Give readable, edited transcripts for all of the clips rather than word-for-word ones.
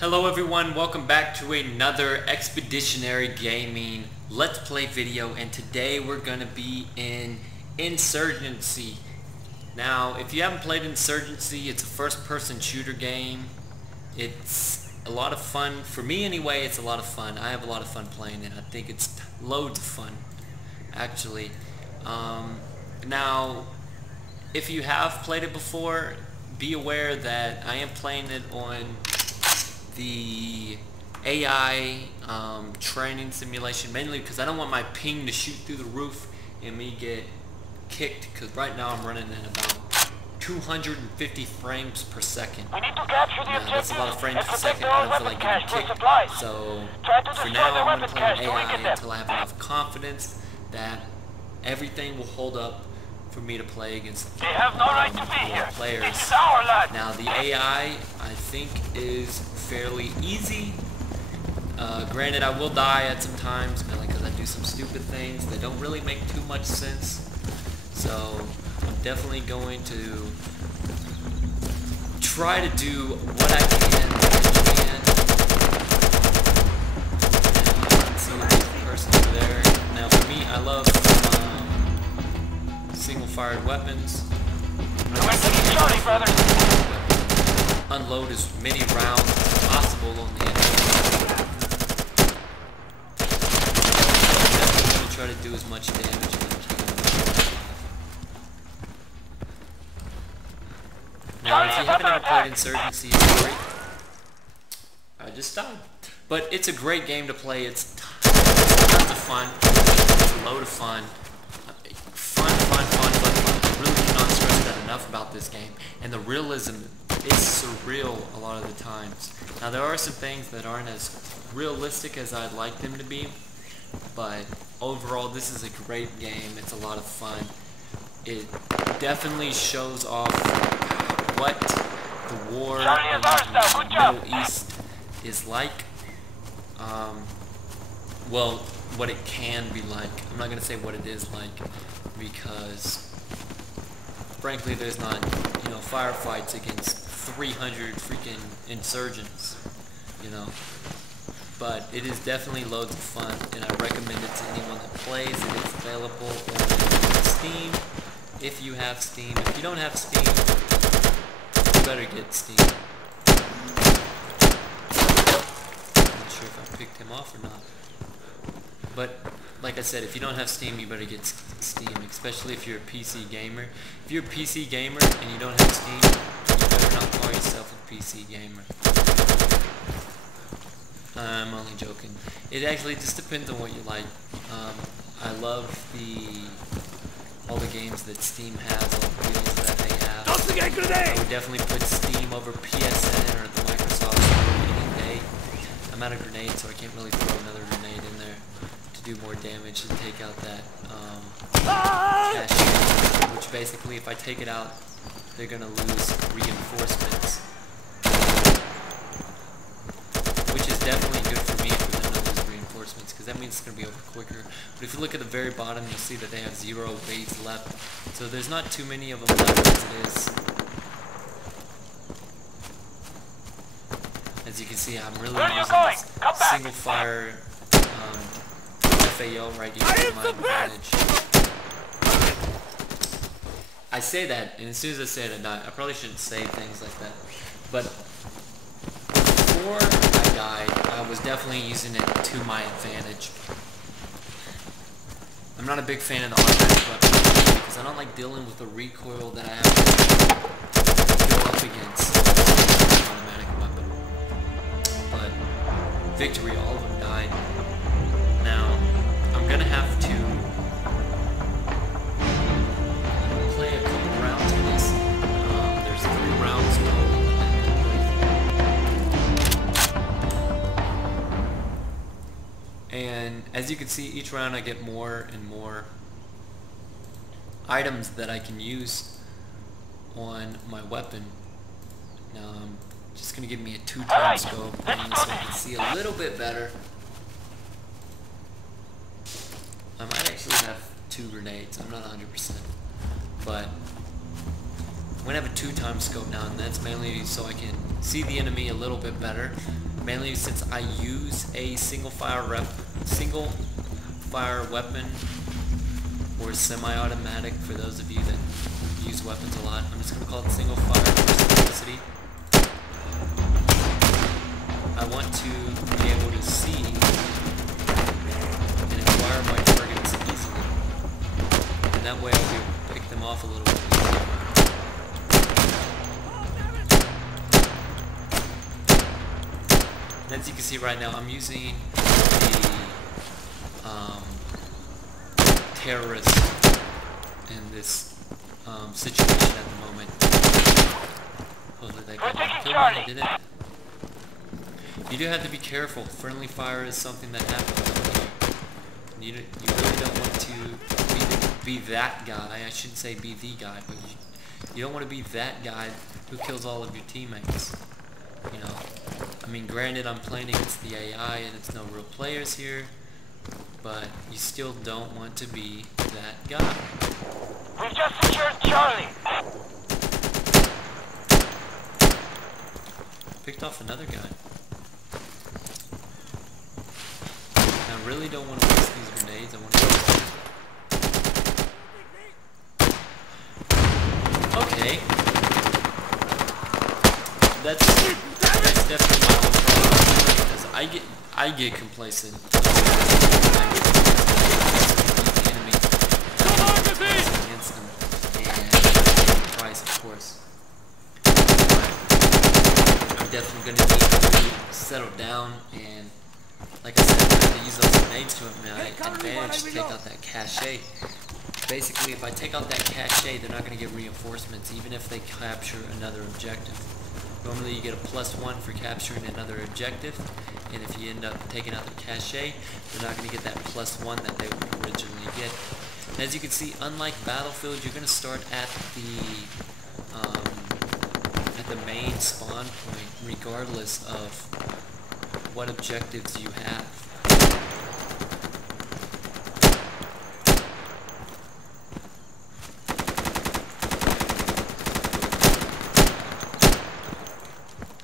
Hello everyone, welcome back to another Expeditionary Gaming Let's Play video, and today we're going to be in Insurgency. Now, if you haven't played Insurgency, it's a first-person shooter game. It's a lot of fun. For me anyway, it's a lot of fun. I have a lot of fun playing it. I think it's loads of fun, actually. Now, if you have played it before, be aware that I am playing it on the AI training simulation, mainly because I don't want my ping to shoot through the roof and me get kicked, because right now I'm running at about 250 frames per second. We need to capture the objective. That's a lot of frames per second. I don't feel like getting kicked. So for now I'm going to play AI until I have enough confidence that everything will hold up for me to play against they have no right to be here. Players. This is our land. Now the AI I think is fairly easy. Granted, I will die at some times because I do some stupid things that don't really make too much sense. So I'm definitely going to try to do what I can. See the person over there. Now for me, I love single-fired weapons. We're taking Charlie, brother. Unload as many rounds as possible on the enemy. I'm going to try to do as much damage as I can. Now, if you haven't ever played Insurgency, it's great. I just died. But it's a great game to play. It's tons of fun. It's a load of fun. Fun, but I really cannot stress that enough about this game. And the realism is surreal a lot of the times. Now there are some things that aren't as realistic as I'd like them to be, but overall this is a great game. It's a lot of fun. It definitely shows off what the war in the Middle East is like. Well, what it can be like. I'm not going to say what it is like, because frankly there's not, firefights against 300 freaking insurgents, but it is definitely loads of fun, and I recommend it to anyone that plays. It is available on Steam if you have Steam. If you don't have Steam, you better get Steam. I'm not sure if I picked him off or not, but like I said, if you don't have Steam, you better get Steam, especially if you're a PC gamer. If you're a PC gamer and you don't have Steam, you better not call yourself a PC gamer. I'm only joking. It actually just depends on what you like. I love all the games that Steam has, all the deals that they have. I would definitely put Steam over PSN or the Microsoft Store any day. I'm out of grenades, so I can't really throw another grenade in there to do more damage and take out that cashier, which basically if I take it out, they're gonna lose reinforcements, which is definitely good for me if they're gonna lose reinforcements, because that means it's gonna be over quicker. But if you look at the very bottom, you'll see that they have 0 waves left, so there's not too many of them left as it is. As you can see, I'm really using this single fire FAO right here to my advantage. I say that, and as soon as I say it, I die. I probably shouldn't say things like that. But before I died, I was definitely using it to my advantage. I'm not a big fan of the automatic weapon because I don't like dealing with the recoil that I have to go up against an automatic weapon. But victory, all of them died. Now, I'm gonna have to play a couple rounds of this. There's 3 rounds total. And as you can see, each round I get more and more items that I can use on my weapon. Now I'm just gonna give me a 2-time scope so I can see a little bit better. I might actually have 2 grenades, I'm not 100%, but I'm going to have a 2-time scope now, and that's mainly so I can see the enemy a little bit better. mainly since I use a single fire weapon or semi-automatic. For those of you that use weapons a lot, I'm just going to call it single fire for simplicity. I want to be able to see and acquire my targets easily, and that way I'll be able to pick them off a little bit easier. And as you can see right now, I'm using the terrorist in this situation at the moment. Hopefully that guy didn't kill me, did it? You do have to be careful. Friendly fire is something that happens. You really don't want to be that guy. I shouldn't say be the guy, but you don't want to be that guy who kills all of your teammates. You know, I mean, granted, I'm playing against the AI and it's no real players here, but you still don't want to be that guy. We've just secured Charlie. Picked off another guy. I really don't want to waste these grenades. I want to use them. Okay. That's definitely my own problem, because I get complacent. The enemy against them, and twice, of course. I'm definitely going to need to settle down, and like I said, I'm going to use those grenades to my advantage to take out that cache. Basically, if I take out that cache, they're not going to get reinforcements, even if they capture another objective. Normally you get a +1 for capturing another objective, and if you end up taking out the cache, they're not going to get that +1 that they would originally get. And as you can see, unlike Battlefield, you're going to start at the main spawn point, regardless of what objectives you have.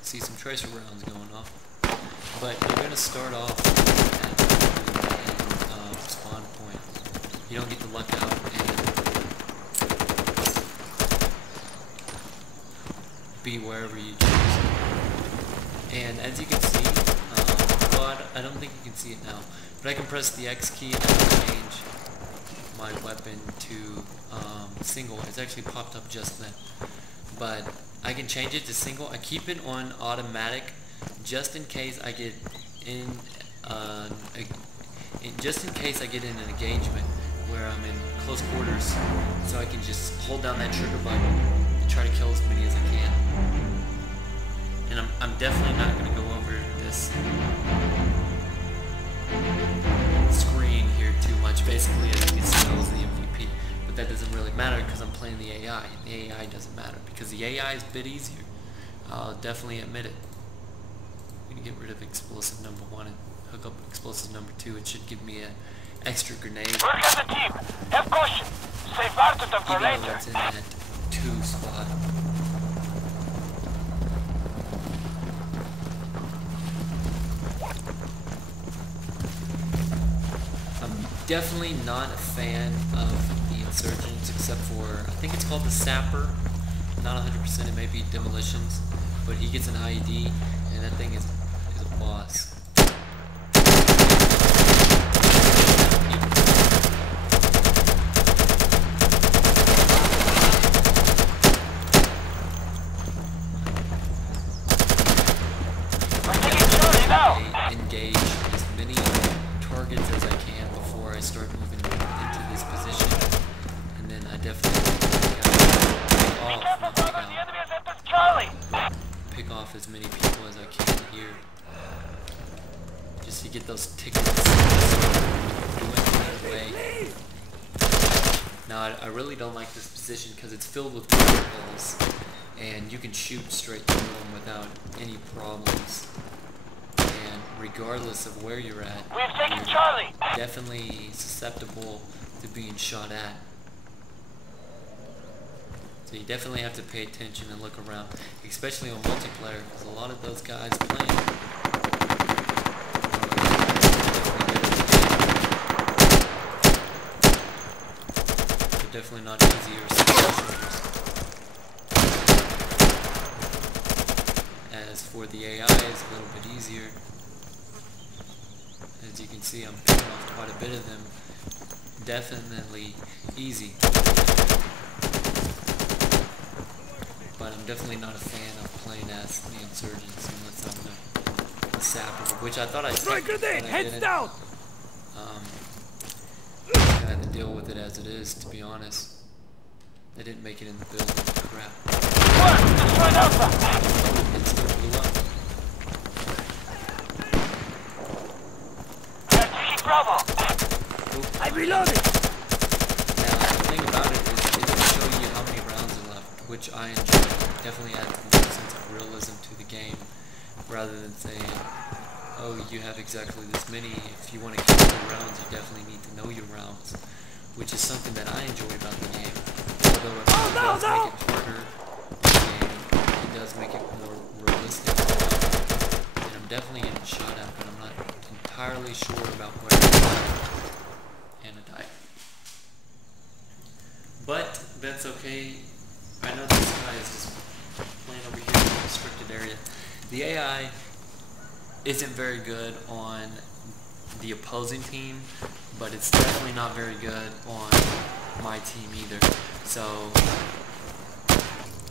See some tracer rounds going off, but you're going to start off at the main spawn point. You don't get to luck out and be wherever you choose. And as you can see, well, I don't think you can see it now, but I can press the X key and I can change my weapon to single. It's actually popped up just then, but I can change it to single. I keep it on automatic just in case I get in an engagement where I'm in close quarters, so I can just hold down that trigger button and try to kill as many as I can. And I'm definitely not going to go over this screen here too much. Basically, as you can see, I was the MVP. But that doesn't really matter because I'm playing the AI. And the AI doesn't matter because the AI is a bit easier. I'll definitely admit it. I'm going to get rid of explosive number 1 and hook up explosive number 2. It should give me an extra grenade. Work as a team. Have caution. Save Barton for later. That's in that 2 spot. Definitely not a fan of the Insurgents, except for, I think it's called the Sapper. Not 100%, it may be Demolitions, but he gets an IED, and that thing is a boss. Engage as many targets as I can before I start moving into this position, and then I definitely pick off as many people as I can here, just to get those tickets away. Now I really don't like this position because it's filled with bullet holes, and you can shoot straight through them without any problems. And regardless of where you're at, we've taken Charlie. Definitely susceptible to being shot at. So you definitely have to pay attention and look around, especially on multiplayer, because a lot of those guys playing definitely not easy or simple. As for the AI, it's a little bit easier. As you can see, I'm picking off quite a bit of them. Definitely easy. But I'm definitely not a fan of playing as the Insurgency unless I'm the sapper, which I thought I did. Heads down! I had to deal with it as it is, to be honest. They didn't make it in the building. Crap. It still blew up. I reloaded! Now, the thing about it is it doesn't show you how many rounds are left, which I enjoy. Definitely adds more sense of realism to the game, rather than saying, oh, you have exactly this many. If you want to count your rounds, you definitely need to know your rounds, which is something that I enjoy about the game. Although it does make it harder in the game, it does make it more realistic. And I'm definitely getting shot at, but I'm not entirely sure about where I'm at. And I died. But that's okay. I know this guy is just playing over here in the restricted area. The AI isn't very good on the opposing team, but it's definitely not very good on my team either. So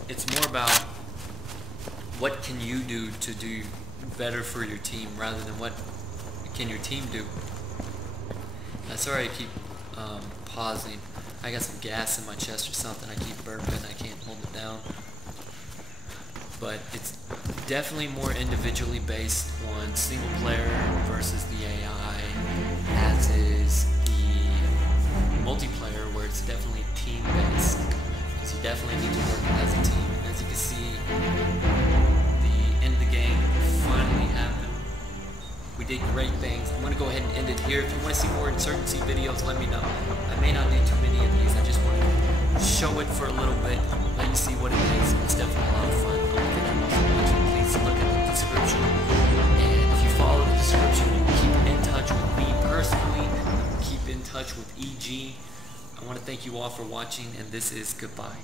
it's more about what can you do to do better for your team rather than what can your team do. Sorry I keep pausing. I got some gas in my chest or something. I keep burping. I can't hold it down. But it's definitely more individually based on single player versus the AI, as is the multiplayer, where it's definitely team based. Because you definitely need to work as a team. As you can see, the end of the game finally happened. We did great things. I'm going to go ahead and end it here. If you want to see more Insurgency videos, let me know. I may not do too many of these. I just want to show it for a little bit, let you see what it is. It's definitely a lot of fun. I want to thank you all so much. Please look at the description. And if you follow the description, you can keep in touch with me personally. Keep in touch with EG. I want to thank you all for watching, and this is goodbye.